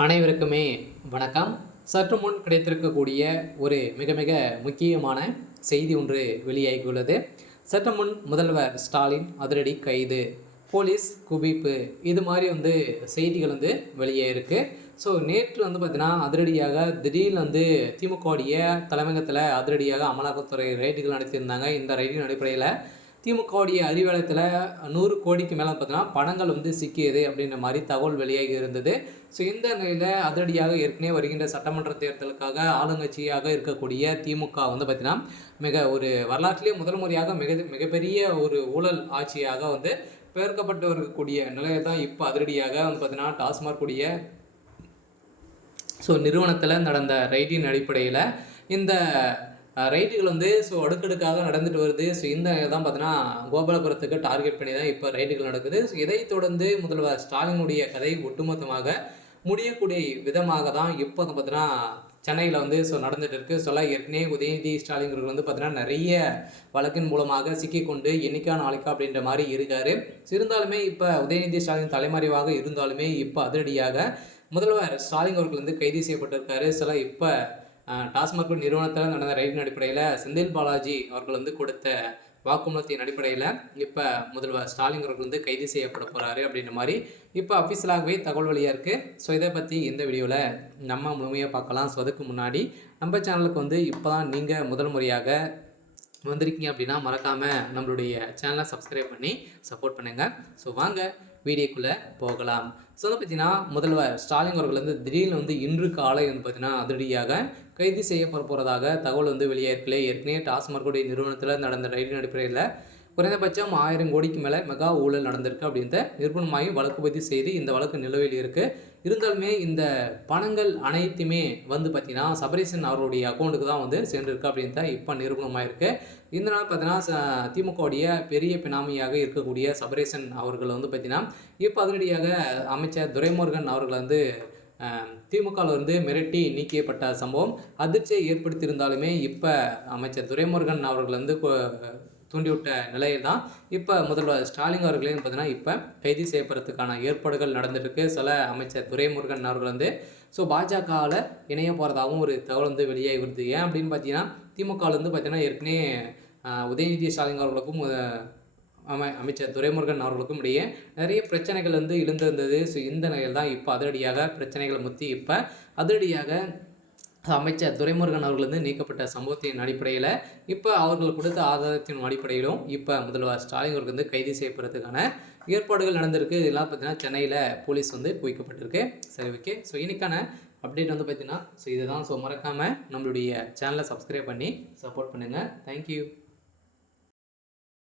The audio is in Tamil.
அனைவருக்குமே வணக்கம். சற்று முன் கிடைத்திருக்கக்கூடிய ஒரு மிக மிக முக்கியமான செய்தி ஒன்று வெளியாகியுள்ளது. சற்று முன் முதல்வர் ஸ்டாலின் அதிரடி கைது, போலீஸ் குவிப்பு, இது மாதிரி செய்திகள் வெளியே இருக்கு. ஸோ நேற்று பார்த்தீங்கன்னா அதிரடியாக திடீர்னு திமுகவுடைய தலைமையகத்தில் அதிரடியாக அமலாக்கத்துறை ரைடுகள் நடத்தியிருந்தாங்க. இந்த ரைடின் அடிப்படையில் திமுகவுடைய அறிவாலயத்தில் 100 கோடிக்கு மேலே பார்த்தீங்கன்னா பணங்கள் சிக்கியது அப்படின்ற மாதிரி தகவல் வெளியாகி இருந்தது. ஸோ இந்த நிலையில் அதிரடியாக ஏற்கனவே வருகின்ற சட்டமன்ற தேர்தலுக்காக ஆளுங்கட்சியாக இருக்கக்கூடிய திமுக பார்த்தீங்கன்னா மிக ஒரு வரலாற்றிலே முதல் முறையாக மிகப்பெரிய ஒரு ஊழல் ஆட்சியாக பெயர்க்கப்பட்டு இருக்கக்கூடிய நிலையில் தான் இப்போ அதிரடியாக பார்த்தீங்கன்னா டாஸ்மாக் கூடிய நிறுவனத்தில் நடந்த ரைடின் அடிப்படையில் இந்த ரைடுகள் அடுக்கடுக்காக நடந்துட்டு வருது. ஸோ இந்த தான் பார்த்தீங்கன்னா கோபாலபுரத்துக்கு டார்கெட் பண்ணி தான் இப்போ ரைடுகள் நடக்குது. ஸோ இதை தொடர்ந்து முதல்வர் ஸ்டாலினுடைய கதை ஒட்டுமொத்தமாக முடியக்கூடிய விதமாக தான் இப்போ பார்த்தீங்கன்னா சென்னையில் நடந்துட்டு இருக்கு. ஏற்கனவே உதயநிதி ஸ்டாலின் பார்த்தீங்கன்னா நிறைய வழக்கின் மூலமாக சிக்கிக்கொண்டு என்னைக்கா நாளைக்கா அப்படின்ற மாதிரி இருக்காரு. இருந்தாலுமே இப்போ உதயநிதி ஸ்டாலின் தலைமறைவாக இருந்தாலுமே இப்போ அதிரடியாக முதல்வர் ஸ்டாலின் அவர்கள் கைது செய்யப்பட்டிருக்காரு. இப்போ டாஸ்மாக் நிறுவனத்தில் நடந்த ரைடின் அடிப்படையில் செந்தில் பாலாஜி அவர்கள் கொடுத்த வாக்குமூலத்தின் அடிப்படையில் இப்போ முதல்வர் ஸ்டாலின் அவர்கள் கைது செய்யப்பட போகிறாரு அப்படின்ற மாதிரி இப்போ அஃபிஷியலாகவே தகவல் வழியாக இருக்குது. ஸோ இதை பற்றி இந்த வீடியோவில் நம்ம முழுமையாக பார்க்கலாம். ஸோ அதுக்கு முன்னாடி நம்ம சேனலுக்கு இப்போ தான் நீங்கள் முதல் முறையாக வந்திருக்கீங்க அப்படின்னா மறக்காமல் நம்மளுடைய சேனலை சப்ஸ்கிரைப் பண்ணி சப்போர்ட் பண்ணுங்கள். ஸோ வாங்க வீடியோக்குள்ளே போகலாம். ஸோ பார்த்தீங்கன்னா முதல்வர் ஸ்டாலின் அவர்கள் திடீர்னு இன்று காலை பார்த்தீங்கன்னா அதிரடியாக கைது செய்யப்பட போகிறதாக தகவல் வெளியாயிருக்கல. ஏற்கனவே டாஸ்மாக் நிறுவனத்தில் நடந்த ரைடின் அடிப்படையில் குறைந்தபட்சம் 1000 கோடிக்கு மேலே மெகா ஊழல் நடந்திருக்கு அப்படின்ற நிரூபணமாகி வழக்கு பதிவு செய்து இந்த வழக்கு நிலுவையில் இருக்குது. இருந்தாலுமே இந்த பணங்கள் அனைத்துமே பார்த்தீங்கன்னா சபரீசன் அவருடைய அக்கௌண்ட்டுக்கு தான் சேர்ந்துருக்கு அப்படின்னு தான் இப்போ நிரூபணமாயிருக்கு. இந்த நாள் பார்த்தீங்கன்னா திமுகவுடைய பெரிய பினாமியாக இருக்கக்கூடிய சபரீசன் அவர்கள் பார்த்தீங்கன்னா இப்போ அதிரடியாக அமைச்சர் துரைமுருகன் அவர்கள் திமுகவில் மிரட்டி நீக்கியப்பட்ட சம்பவம் அதிர்ச்சியை ஏற்படுத்தியிருந்தாலுமே இப்போ அமைச்சர் துரைமுருகன் அவர்கள் தூண்டிவிட்ட நிலையில் தான் இப்போ முதல்வர் ஸ்டாலின் அவர்களே பார்த்தீங்கன்னா இப்போ கைது செய்யப்படுறதுக்கான ஏற்பாடுகள் நடந்துருக்கு. அமைச்சர் துரைமுருகன் அவர்கள் பாஜகவில் இணைய போகிறதாகவும் ஒரு தகவல் வெளியாகி வருது. ஏன் அப்படின்னு பார்த்தீங்கன்னா திமுகவில் பார்த்தீங்கன்னா ஏற்கனவே உதயநிதி ஸ்டாலின் அவர்களுக்கும் அமைச்சர் துரைமுருகன் அவர்களுக்கும் இடையே நிறைய பிரச்சனைகள் எழுந்திருந்தது. ஸோ இந்த நிலையில் தான் இப்போ அதிரடியாக பிரச்சனைகளை முற்றி இப்போ அதிரடியாக அமைச்சர் துரைமுருகன் அவர்கள் நீக்கப்பட்ட சம்பவத்தின் அடிப்படையில் இப்போ அவர்கள் கொடுத்த ஆதாரத்தின் அடிப்படையிலும் இப்போ முதல்வர் ஸ்டாலின் அவர்கள் கைது செய்யப்படுறதுக்கான ஏற்பாடுகள் நடந்திருக்கு. இதெல்லாம் பார்த்தீங்கன்னா சென்னையில் போலீஸ் குவிக்கப்பட்டிருக்கு. சரி, ஓகே. ஸோ இன்னைக்கான அப்டேட் பார்த்தீங்கன்னா இதுதான். ஸோ மறக்காமல் நம்மளுடைய சேனலை சப்ஸ்கிரைப் பண்ணி சப்போர்ட் பண்ணுங்கள். தேங்க்யூ.